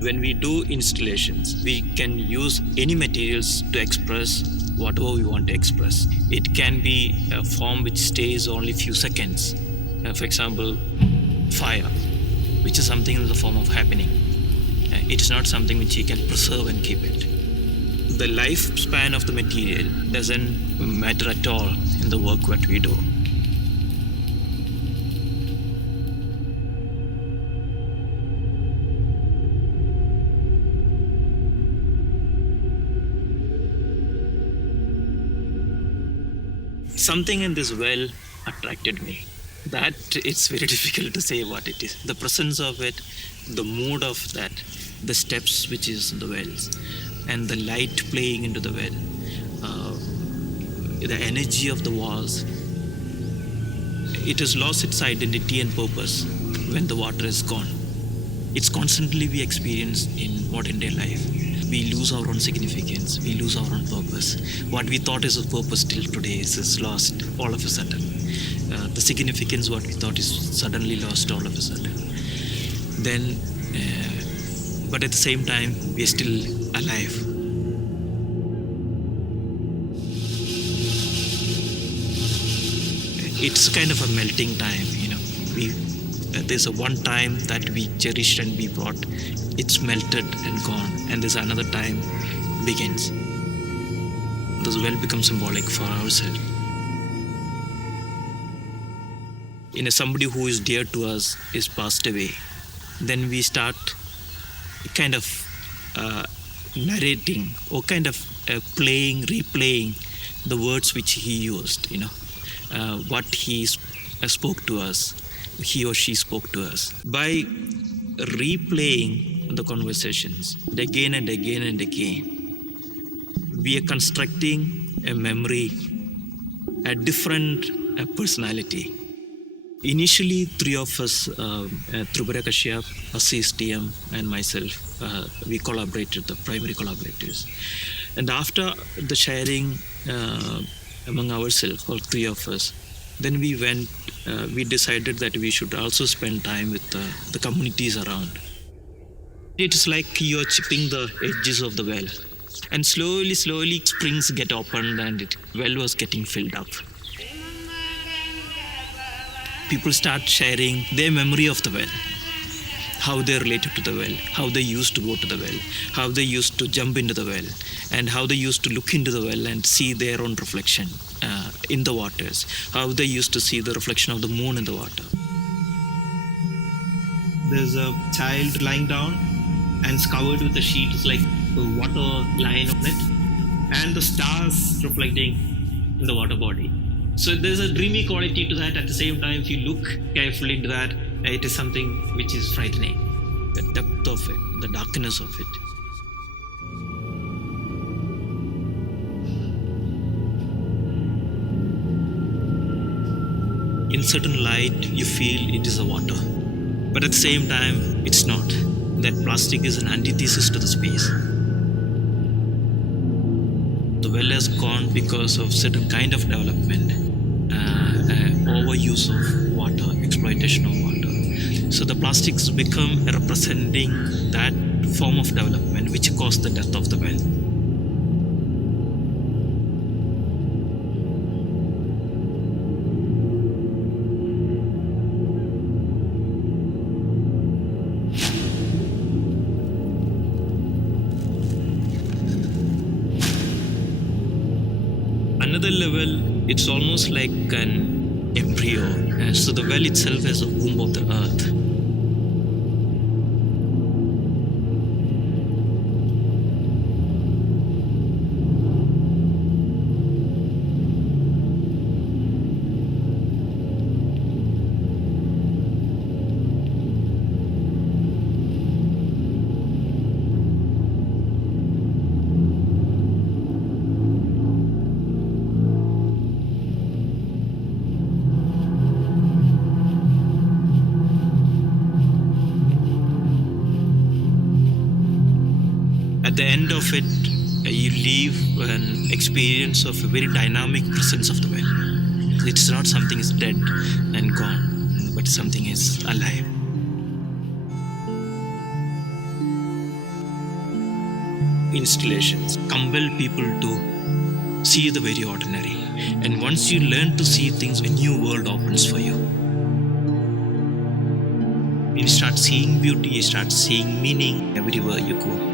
When we do installations, we can use any materials to express whatever we want to express. It can be a form which stays only few seconds. For example, fire, which is something in the form of happening. It is not something which you can preserve and keep it. The lifespan of the material doesn't matter at all in the work what we do. Something in this well attracted me. That it's very difficult to say what it is. The presence of it, the mood of that, the steps which is in the wells, and the light playing into the well, the energy of the walls. It has lost its identity and purpose when the water is gone. It's constantly we experience in modern day life. We lose our own significance, we lose our own purpose. What we thought is a purpose till today is lost all of a sudden. The significance what we thought is suddenly lost all of a sudden. Then, but at the same time, we are still alive. It's kind of a melting time, there's a one time that we cherished and we brought, it's melted and gone, and there's another time begins. This well becomes symbolic for ourselves. Somebody who is dear to us is passed away, then we start kind of narrating or kind of replaying the words which he used, what he spoke to us, he or she spoke to us. By replaying the conversations again and again and again, we are constructing a memory, a different personality. Initially, three of us, Trubhara Kashyap, Assis TM, and myself, we collaborated, the primary collaborators. And after the sharing among ourselves, all three of us, then we decided that we should also spend time with the communities around. It's like you're chipping the edges of the well. And slowly, springs get opened and the well was getting filled up. People start sharing their memory of the well, how they related to the well, how they used to go to the well, how they used to jump into the well, and how they used to look into the well and see their own reflection in the waters, how they used to see the reflection of the moon in the water. There's a child lying down and it's covered with a sheet, it's like a water line on it, and the stars reflecting in the water body. So there's a dreamy quality to that. At the same time, if you look carefully into that, it is something which is frightening. The depth of it, the darkness of it. In certain light, you feel it is a water. But at the same time, it's not. That plastic is an antithesis to the space. The well has gone because of certain kind of development, overuse of water, exploitation of water. So the plastics become representing that form of development which caused the death of the well. Another level, it's almost like an embryo. So the well itself is a womb of the earth. At the end of it, you leave an experience of a very dynamic presence of the well. It's not something is dead and gone, but something is alive. installations compel people to see the very ordinary. And once you learn to see things, a new world opens for you. You start seeing beauty, you start seeing meaning everywhere you go.